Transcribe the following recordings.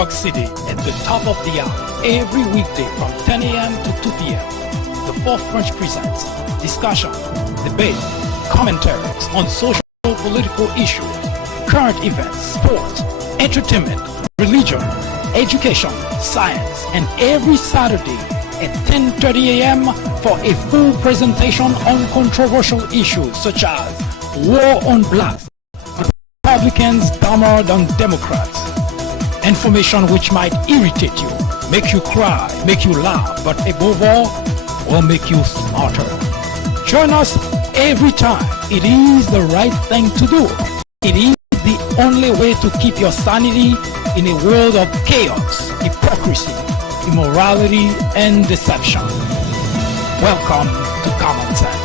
York City at the top of the hour, every weekday from 10 a.m. to 2 p.m. The Fourth Branch presents discussion, debate, commentaries on social political issues, current events, sports, entertainment, religion, education, science, and every Saturday at 10:30 a.m. for a full presentation on controversial issues such as war on blacks, Republicans dumber than Democrats, information which might irritate you, make you cry, make you laugh, but above all, will make you smarter. Join us every time. It is the right thing to do. It is the only way to keep your sanity in a world of chaos, hypocrisy, immorality, and deception. Welcome to Common Sense.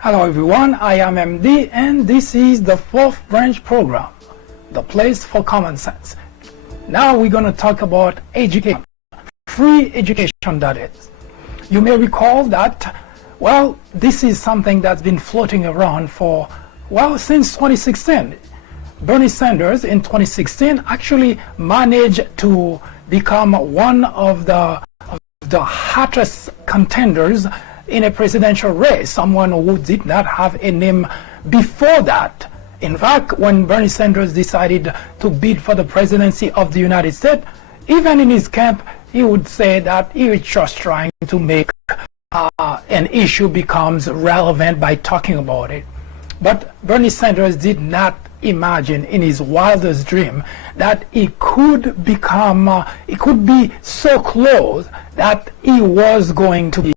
Hello everyone, I am MD and this is the Fourth Branch program, the place for common sense. Now we're going to talk about education, free education that is. You may recall that, well, this is something that's been floating around for, well, since 2016. Bernie Sanders in 2016 actually managed to become one of the hottest contenders in a presidential race, someone who did not have a name before that. In fact, when Bernie Sanders decided to bid for the presidency of the United States, even in his camp, he would say that he was just trying to make an issue becomes relevant by talking about it. But Bernie Sanders did not imagine in his wildest dream that he could become, he could be so close that he was going to be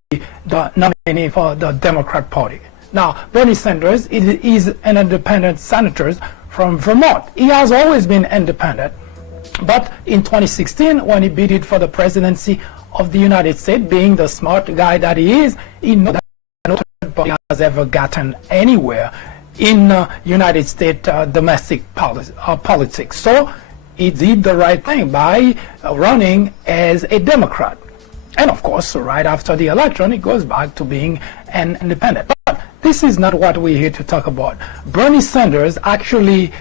the nominee for the Democrat Party. Now, Bernie Sanders is an independent senator from Vermont. He has always been independent. But in 2016, when he bid for the presidency of the United States, being the smart guy that he is, he knows that no third party has ever gotten anywhere in United States domestic politics. So he did the right thing by running as a Democrat. And of course, right after the election, it goes back to being an independent. But this is not what we're here to talk about. Bernie Sanders actually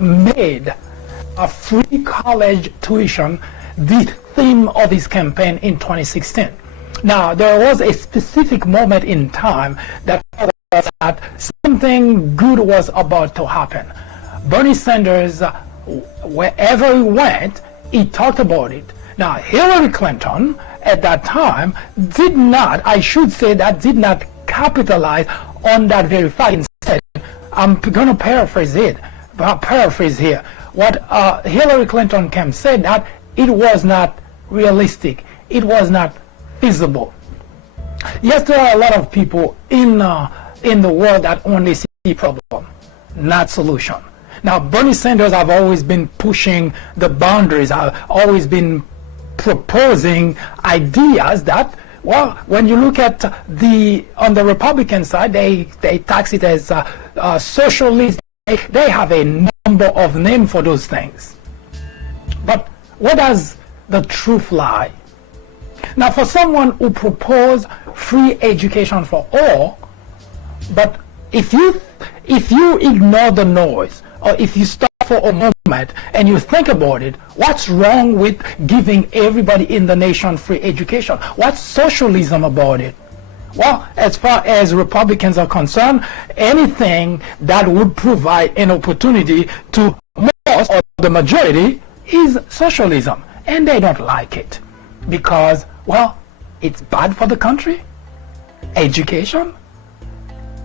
made a free college tuition the theme of his campaign in 2016. Now, there was a specific moment in time that something good was about to happen. Bernie Sanders, wherever he went, he talked about it. Now, Hillary Clinton at that time did not, I should say that did not capitalize on that very fact. Instead, I'm going to paraphrase here. What Hillary Clinton came said that it was not realistic. It was not feasible. Yes, there are a lot of people in the world that only see problem, not solution. Now, Bernie Sanders have always been pushing the boundaries, have always been proposing ideas that, well, when you look at on the Republican side, they tax it as socialist. They have a number of names for those things. But where does the truth lie? Now, for someone who propose free education for all, but if you ignore the noise, or if you stop for a moment and you think about it, what's wrong with giving everybody in the nation free education? What's socialism about it? Well, as far as Republicans are concerned, anything that would provide an opportunity to most or the majority is socialism, and they don't like it because, well, it's bad for the country. Education?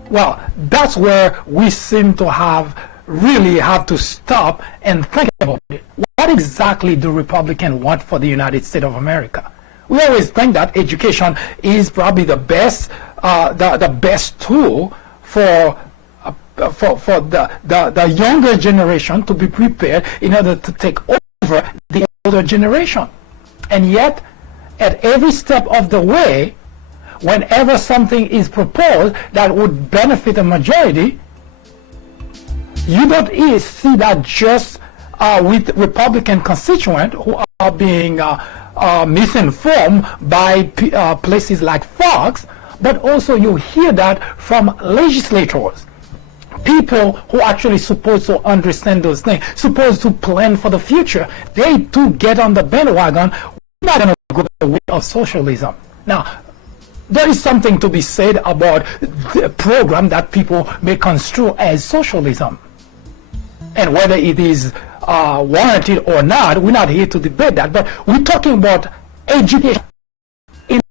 Well, that's where we seem to really have to stop and think about it. What exactly do Republicans want for the United States of America? We always think that education is probably the best tool for the younger generation to be prepared in order to take over the older generation. And yet, at every step of the way, whenever something is proposed that would benefit a majority, you don't see that just with Republican constituents who are being misinformed by places like Fox, but also you hear that from legislators, people who actually supposed to understand those things, supposed to plan for the future. They too get on the bandwagon. We're not going to go the way of socialism. Now, there is something to be said about the program that people may construe as socialism. And whether it is warranted or not, we're not here to debate that. But we're talking about education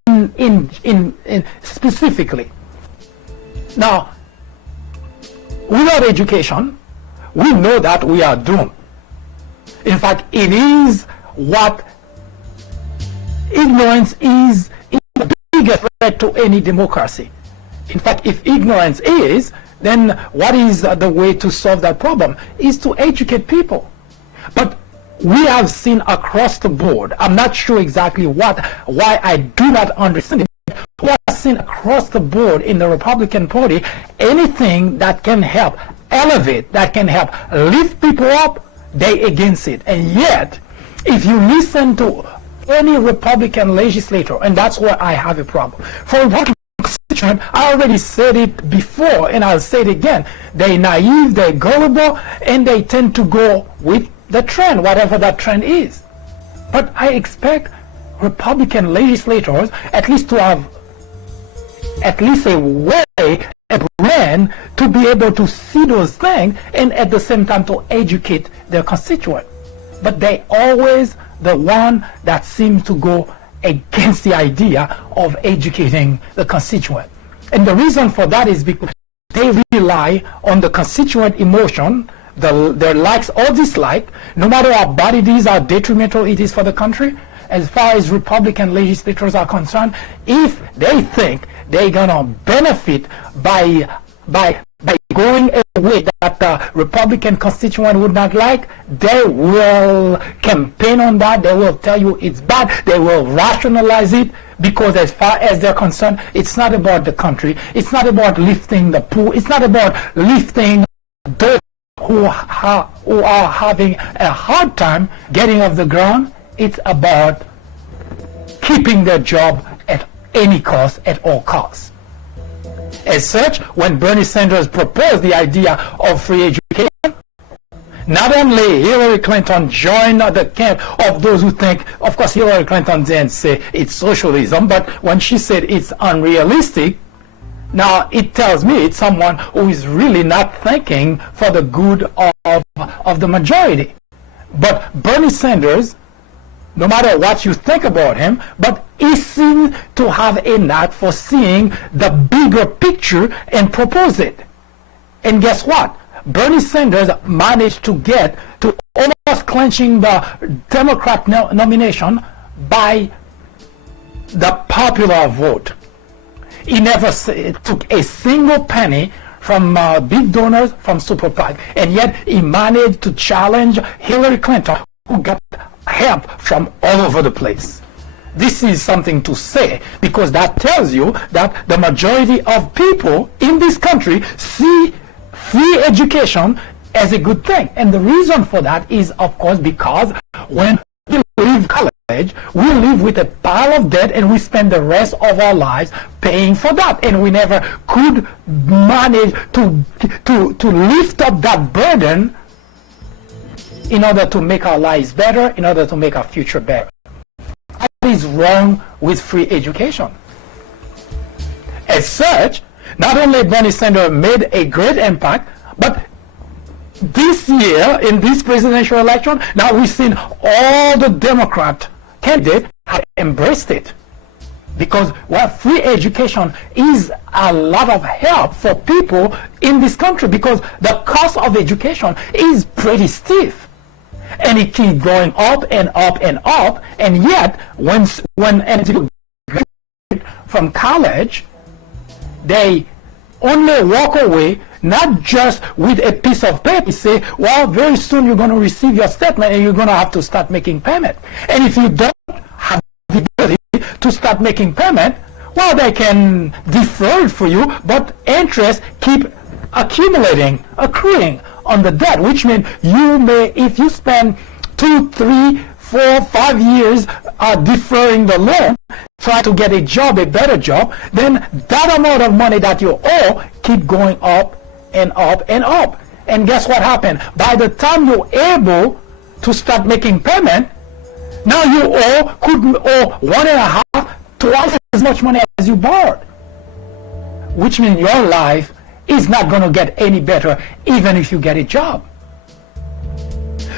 in specifically. Now, without education, we know that we are doomed. In fact, it is what ignorance is the biggest threat to any democracy. In fact, if ignorance is, then what is the way to solve that problem? Is to educate people. But we have seen across the board, I'm not sure exactly why I do not understand it, we have seen across the board in the Republican Party, anything that can help elevate, that can help lift people up, they against it. And yet, if you listen to any Republican legislator, and that's where I have a problem, for a Republican constituent, I already said it before and I'll say it again, they're naive, they're gullible, and they tend to go with the trend, whatever that trend is. But I expect Republican legislators at least to have at least a way, a plan to be able to see those things and at the same time to educate their constituent. But they always the one that seems to go against the idea of educating the constituent. And the reason for that is because they rely on the constituent emotion, their likes or dislike, no matter how bad it is, how detrimental it is for the country. As far as Republican legislators are concerned, if they think they're gonna benefit by going a way that the Republican constituent would not like, they will campaign on that. They will tell you it's bad. They will rationalize it, because as far as they're concerned, it's not about the country. It's not about lifting the poor. It's not about lifting those who are having a hard time getting off the ground. It's about keeping their job at any cost, at all costs. As such, when Bernie Sanders proposed the idea of free education, not only Hillary Clinton joined the camp of those who think, of course Hillary Clinton didn't say it's socialism, but when she said it's unrealistic, now it tells me it's someone who is really not thinking for the good of the majority. But Bernie Sanders, no matter what you think about him, but he seems to have a knack for seeing the bigger picture and propose it. And guess what? Bernie Sanders managed to get to almost clinching the Democrat nomination by the popular vote. He never took a single penny from big donors, from super PAC, and yet he managed to challenge Hillary Clinton, who got help from all over the place. This is something to say, because that tells you that the majority of people in this country see free education as a good thing. And the reason for that is, of course, because when we leave college, we live with a pile of debt and we spend the rest of our lives paying for that. And we never could manage to lift up that burden in order to make our lives better, in order to make our future better. What is wrong with free education? As such, not only Bernie Sanders made a great impact, but this year, in this presidential election, now we've seen all the Democrat candidates have embraced it. Because, well, free education is a lot of help for people in this country, because the cost of education is pretty stiff. And it keeps going up and up and up, and yet when people graduate from college, they only walk away not just with a piece of paper, say, well, very soon you're going to receive your statement and you're going to have to start making payment. And if you don't have the ability to start making payment, well, they can defer it for you, but interest keep accruing on the debt, which means you may, if you spend 2, 3, 4, 5 years deferring the loan, try to get a job, a better job, then that amount of money that you owe keep going up and up and up. And guess what happened? By the time you're able to start making payment, now you could owe 1.5, twice as much money as you borrowed, which means your life is not going to get any better even if you get a job.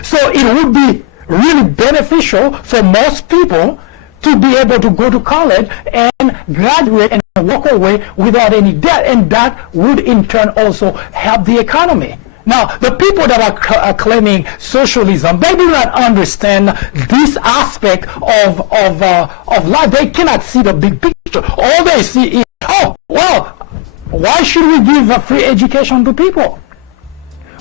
So it would be really beneficial for most people to be able to go to college and graduate and walk away without any debt, and that would in turn also help the economy. Now, the people that are claiming socialism, they do not understand this aspect of life. They cannot see the big picture. All they see is, oh, well, why should we give a free education to people?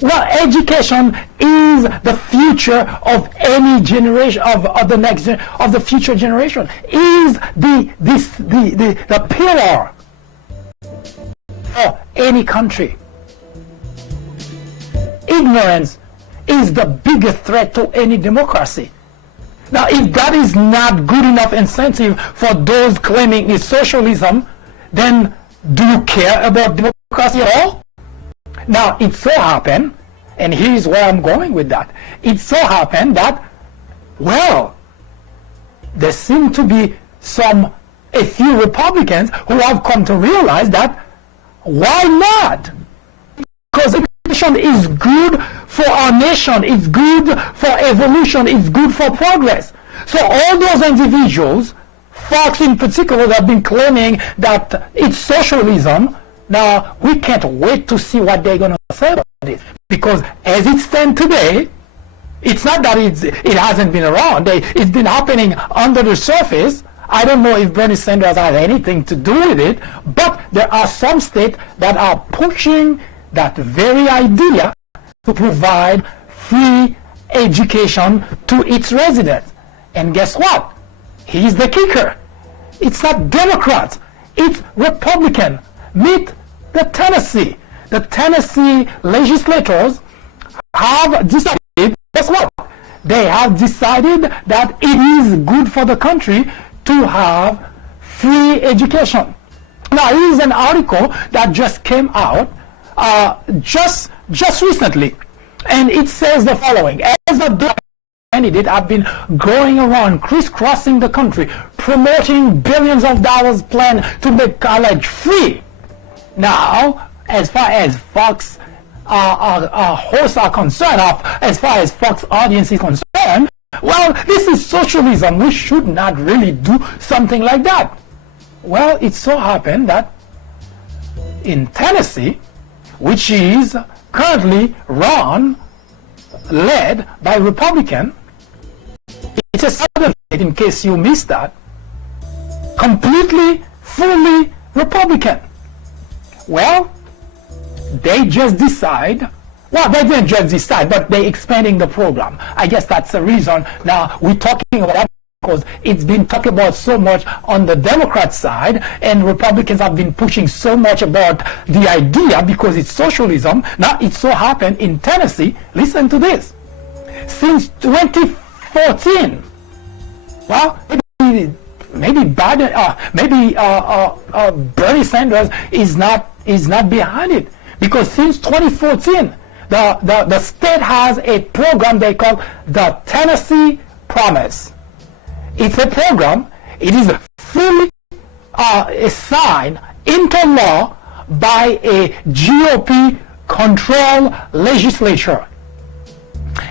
Well, education is the future of any generation, of the next of the future generation. Is the pillar for any country. Ignorance is the biggest threat to any democracy. Now, if that is not good enough incentive for those claiming it's socialism, then do you care about democracy at all? Now, it so happened, and here's where I'm going with that. It so happened that, well, there seem to be a few Republicans who have come to realize that, why not? Because education is good for our nation, it's good for evolution, it's good for progress. So all those individuals, Fox in particular, that have been claiming that it's socialism, now we can't wait to see what they're going to say about it. Because as it stands today, it's not that it hasn't been around. It's been happening under the surface. I don't know if Bernie Sanders has anything to do with it, but there are some states that are pushing that very idea to provide free education to its residents. And guess what? Here's the kicker. It's not Democrats, it's Republican. Meet the Tennessee. The Tennessee legislators have decided, guess what? They have decided that it is good for the country to have free education. Now, here's an article that just came out just recently, and it says the following: as a candidate, I've been going around crisscrossing the country, promoting billions of dollars plan to make college free. Now, as far as Fox hosts are concerned, as far as Fox audience is concerned, well, this is socialism. We should not really do something like that. Well, it so happened that in Tennessee, which is currently led by Republican, it's a southern state, in case you missed that, completely, fully Republican. Well, they just decide, well, they didn't just decide, but they're expanding the program. I guess that's the reason now we're talking about that, because it's been talked about so much on the Democrat side, and Republicans have been pushing so much about the idea because it's socialism. Now, it so happened in Tennessee, listen to this, since 2014, well, maybe Bernie Sanders is not behind it, because since 2014, the state has a program they call the Tennessee Promise. It's a program. It is fully signed into law by a GOP controlled legislature.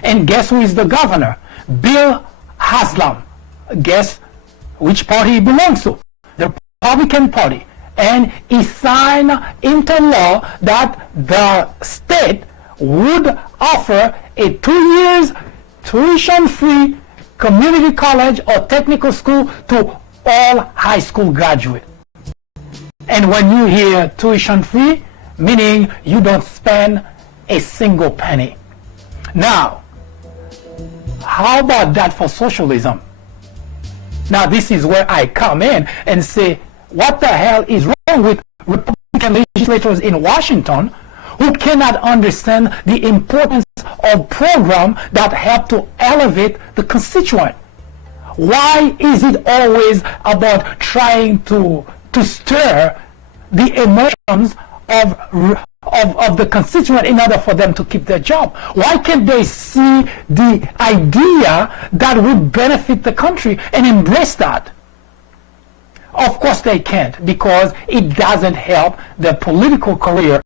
And guess who is the governor? Bill Haslam. Guess which party he belongs to? The Republican Party. And he signed into law that the state would offer a 2 years tuition-free community college or technical school to all high school graduates. And when you hear tuition-free, meaning you don't spend a single penny. Now, how about that for socialism? Now this is where I come in and say, what the hell is wrong with Republican legislators in Washington who cannot understand the importance of programs that help to elevate the constituent? Why is it always about trying to stir the emotions of the constituent in order for them to keep their job? Why can't they see the idea that would benefit the country and embrace that? Of course they can't, because it doesn't help their political career.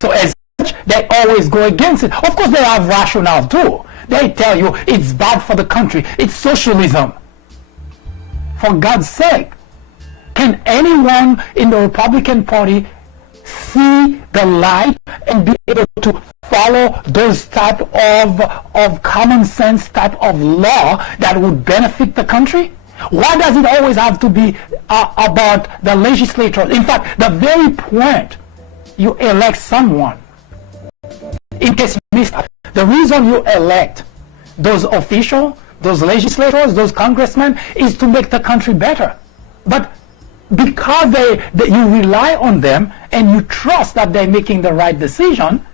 So as such, they always go against it. Of course they have rationale too. They tell you it's bad for the country, it's socialism. For God's sake, can anyone in the Republican Party see the light and be able to follow those type of common sense type of law that would benefit the country? Why does it always have to be about the legislators? In fact, the very point you elect someone, in case you missed that, the reason you elect those officials, those legislators, those congressmen, is to make the country better. But because you rely on them and you trust that they're making the right decision,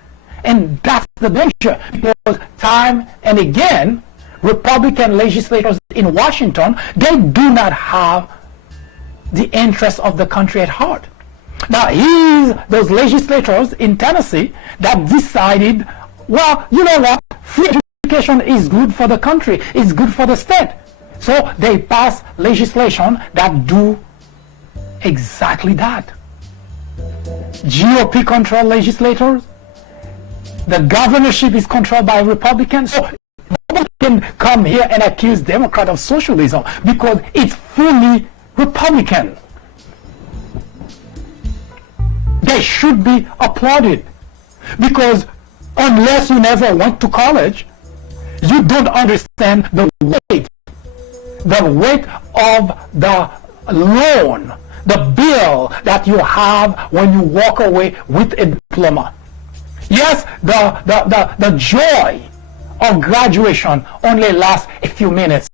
and that's the danger, because time and again, Republican legislators in Washington, they do not have the interests of the country at heart. Now, here's those legislators in Tennessee that decided, well, you know what, free education is good for the country, it's good for the state. So they pass legislation that do exactly that. GOP-controlled legislators, the governorship is controlled by Republicans. So nobody can come here and accuse Democrats of socialism because it's fully Republican. They should be applauded, because unless you never went to college, you don't understand the weight of the loan, the bill that you have when you walk away with a diploma. Yes, the joy of graduation only lasts a few minutes,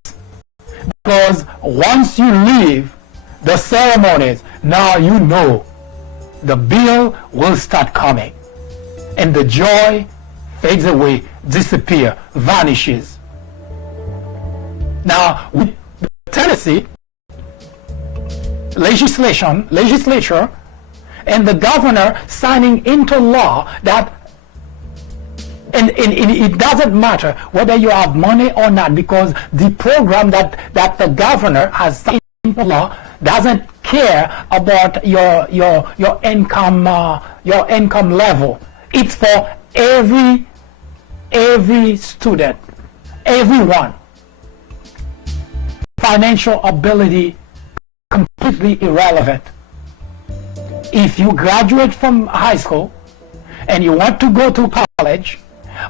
because once you leave the ceremonies, now you know the bill will start coming, and the joy fades away, disappears, vanishes. Now, with the Tennessee legislature and the governor signing into law that, and it doesn't matter whether you have money or not, because the program that the governor has signed into law doesn't care about your income level. It's for every student, everyone. Financial ability completely irrelevant. If you graduate from high school and you want to go to college,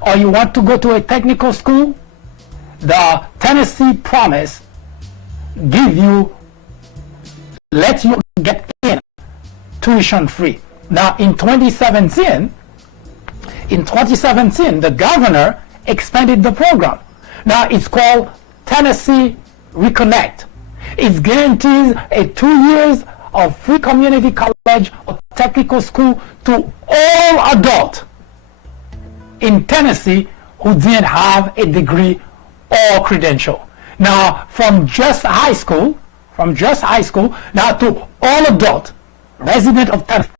or you want to go to a technical school, the Tennessee Promise lets you get in tuition free. Now in 2017, the governor expanded the program. Now it's called Tennessee Reconnect. It guarantees a 2 years of free community college or technical school to all adults in Tennessee who didn't have a degree or credential. Now from just high school now to all adult resident of Tennessee.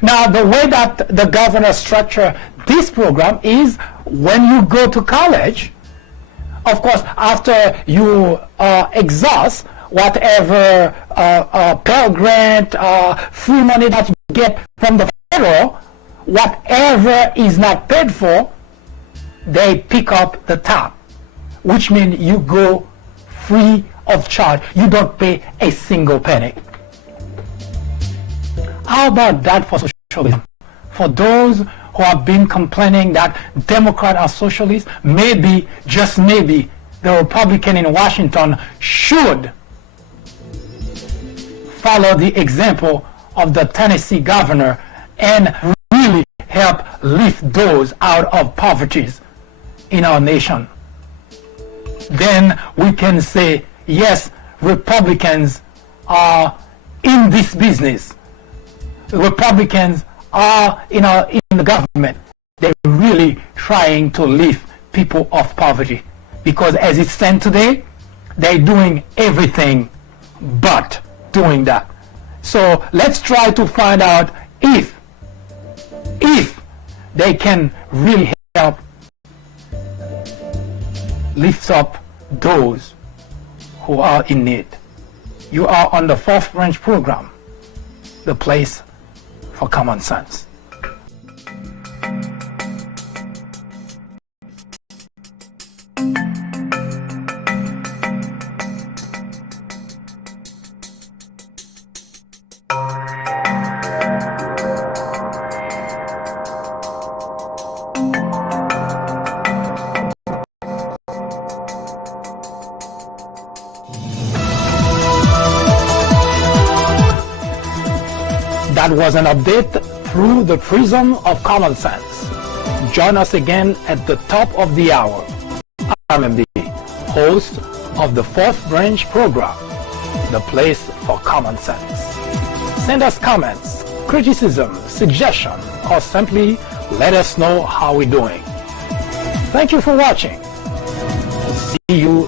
Now the way that the governor structured this program is, when you go to college, of course after you exhaust whatever Pell Grant, free money that you get from the federal, whatever is not paid for, they pick up the tab, which means you go free of charge. You don't pay a single penny. How about that for socialism? For those who have been complaining that Democrats are socialists, maybe, just maybe, the Republican in Washington should follow the example of the Tennessee governor and really help lift those out of poverty in our nation. Then we can say Yes, Republicans are in this business. Republicans are in the government. They're really trying to lift people off poverty, because as it stands today, they're doing everything but doing that. So let's try to find out if they can really help lift up those who are in need. You are on the 4th Branch program, the place for common sense. That was an update through the prism of common sense. Join us again at the top of the hour. I'm MD, host of the 4th Branch program, the place for common sense. Send us comments, criticism, suggestion, or simply let us know how we're doing. Thank you for watching. See you